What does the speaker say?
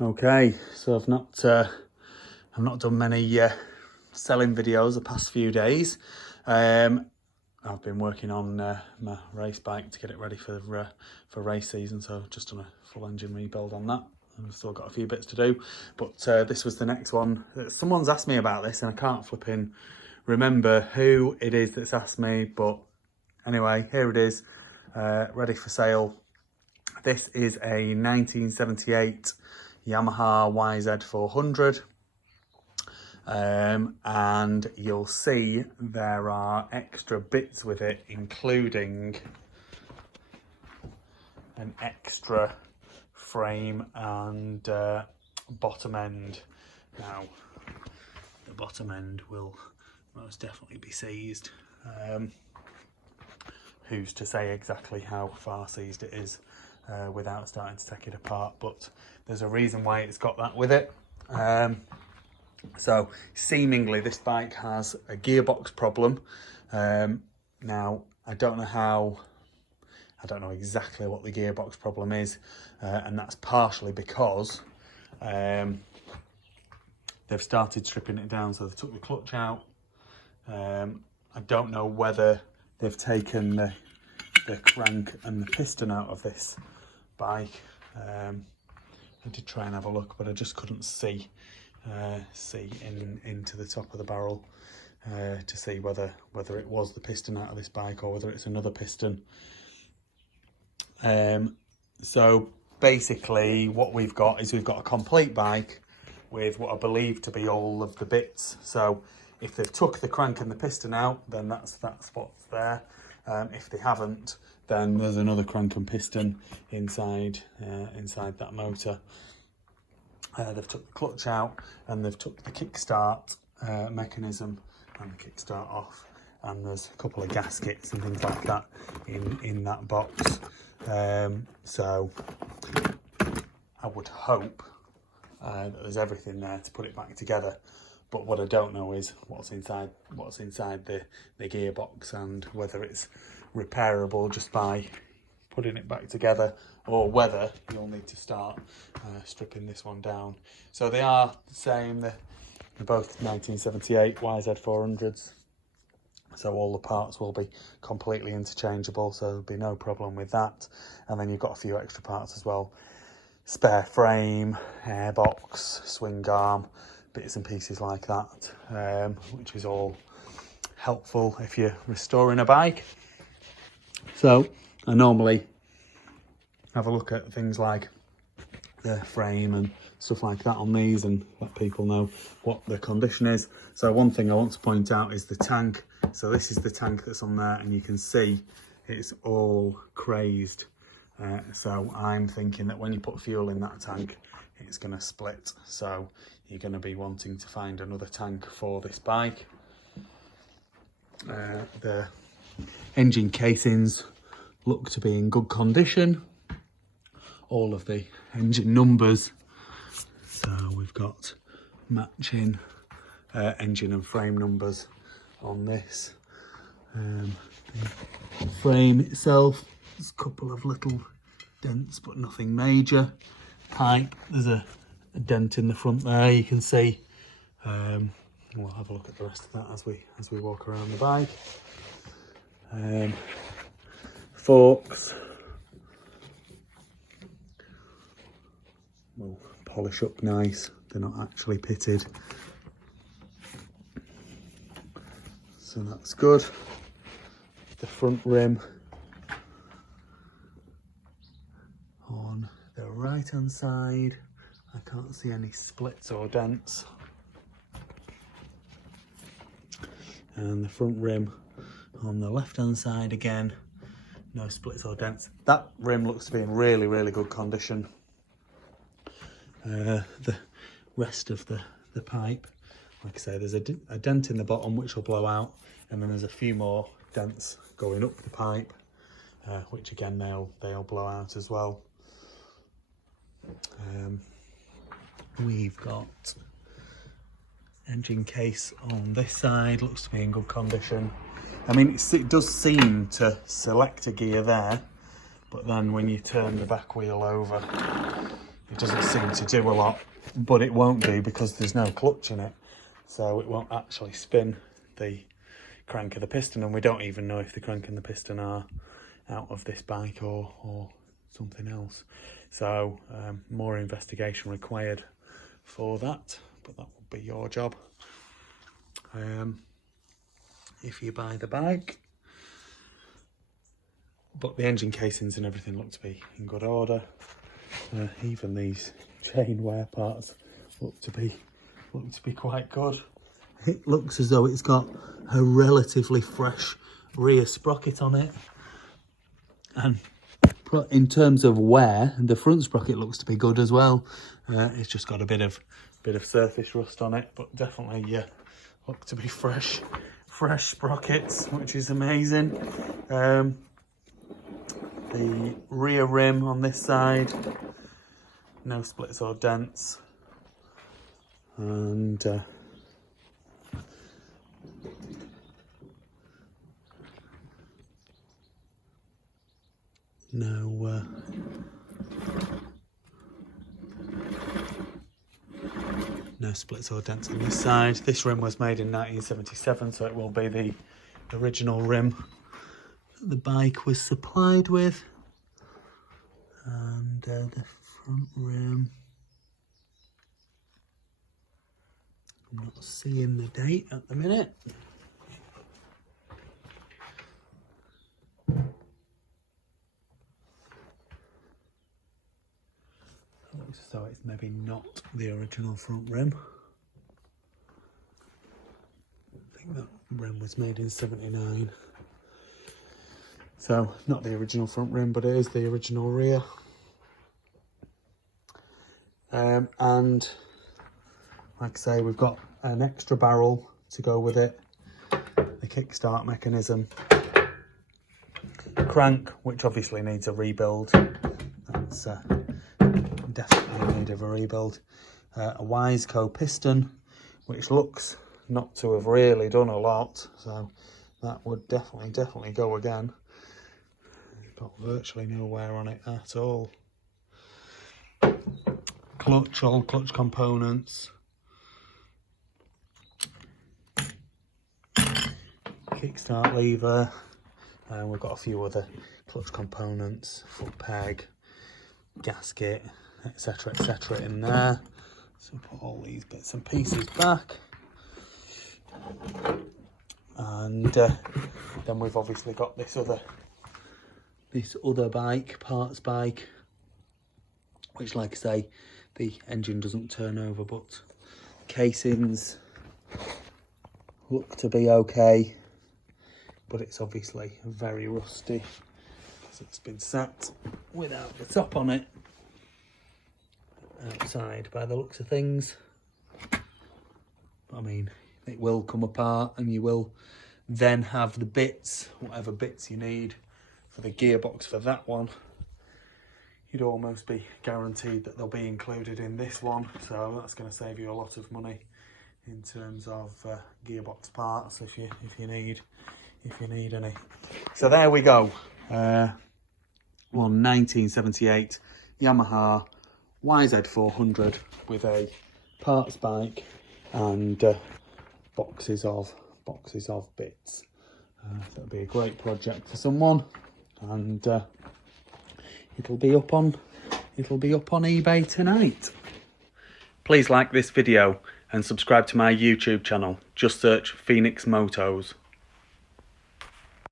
Okay, so I've not done many selling videos the past few days. I've been working on my race bike to get it ready for race season, so I've just done a full engine rebuild on that. I've still got a few bits to do, but this was the next one. Someone's asked me about this and I can't flipping remember who it is that's asked me, but anyway, here it is, ready for sale. This is a 1978 Yamaha YZ400. And you'll see there are extra bits with it, including an extra frame and bottom end. Now, the bottom end will most definitely be seized. Who's to say exactly how far seized it is without starting to take it apart, but there's a reason why it's got that with it. So seemingly this bike has a gearbox problem. Now I don't know exactly what the gearbox problem is, and that's partially because they've started stripping it down. So they took the clutch out. I don't know whether they've taken the crank and the piston out of this bike. I did try and have a look, but I just couldn't see into the top of the barrel to see whether it was the piston out of this bike or whether it's another piston. So basically what we've got is we've got a complete bike with what I believe to be all of the bits. So if they've took the crank and the piston out, then that's what's there. If they haven't, then there's another crank and piston inside that motor. They've took the clutch out and they've took the kickstart mechanism and the kickstart off, and there's a couple of gaskets and things like that in that box. So I would hope that there's everything there to put it back together, but what I don't know is what's inside the gearbox and whether it's repairable just by putting it back together, or whether you'll need to start stripping this one down. So they are the same, they're both 1978 YZ400s, so all the parts will be completely interchangeable, so there'll be no problem with that. And then you've got a few extra parts as well: spare frame, airbox, swing arm, bits and pieces like that, which is all helpful if you're restoring a bike. So I normally have a look at things like the frame and stuff like that on these and let people know what the condition is. So one thing I want to point out is the tank. So this is the tank that's on there, and you can see it's all crazed. So I'm thinking that when you put fuel in that tank, it's going to split. So you're going to be wanting to find another tank for this bike. The engine casings look to be in good condition. All of the engine numbers, so we've got matching engine and frame numbers on this. The frame itself, there's a couple of little dents but nothing major. Pipe, there's a dent in the front there, you can see. We'll have a look at the rest of that as we walk around the bike. Forks will polish up nice, they're not actually pitted, so that's good. The front rim on the right hand side, I can't see any splits or dents, and the front rim on the left hand side, again, no splits or dents. That rim looks to be in really, really good condition. The rest of the pipe, like I say, there's a dent in the bottom which will blow out, and then there's a few more dents going up the pipe, which again they'll blow out as well. We've got engine case on this side, looks to be in good condition. I mean, it does seem to select a gear there, but then when you turn the back wheel over, It doesn't seem to do a lot, but it won't do because there's no clutch in it. So it won't actually spin the crank of the piston, and we don't even know if the crank and the piston are out of this bike or something else. So more investigation required for that, but that will be your job if you buy the bike. But the engine casings and everything look to be in good order. Even these chain wear parts look to be quite good. It looks as though it's got a relatively fresh rear sprocket on it, and in terms of wear, the front sprocket looks to be good as well. It's just got a bit of surface rust on it, but definitely look to be fresh sprockets, which is amazing. The rear rim on this side, no splits or dents, and no splits or dents on this side. This rim was made in 1977, so it will be the original rim the bike was supplied with. And the front rim, I'm not seeing the date at the minute. So it's maybe not the original front rim. I think that rim was made in 79. So not the original front rim, but it is the original rear. And like I say, we've got an extra barrel to go with it, the kickstart mechanism, crank, which obviously needs a rebuild. That's definitely in need of a rebuild. A YZ400e piston, which looks not to have really done a lot, so that would definitely go again. Got virtually no wear on it at all. Clutch, all clutch components. Kickstart lever, and we've got a few other clutch components, foot peg, gasket, etc in there. So put all these bits and pieces back, and then we've obviously got this other bike, parts bike, which, like I say, the engine doesn't turn over, but casings look to be okay, but it's obviously very rusty because it's been sat without the top on it outside by the looks of things. I mean, it will come apart, and you will then have the bits, whatever bits you need for the gearbox for that one. You'd almost be guaranteed that they'll be included in this one, so that's going to save you a lot of money in terms of gearbox parts if you need any. So there we go. 1978 Yamaha YZ400 with a parts bike and boxes of bits. So it'll be a great project for someone, and it'll be up on eBay tonight. Please like this video and subscribe to my YouTube channel. Just search Phoenix Motos.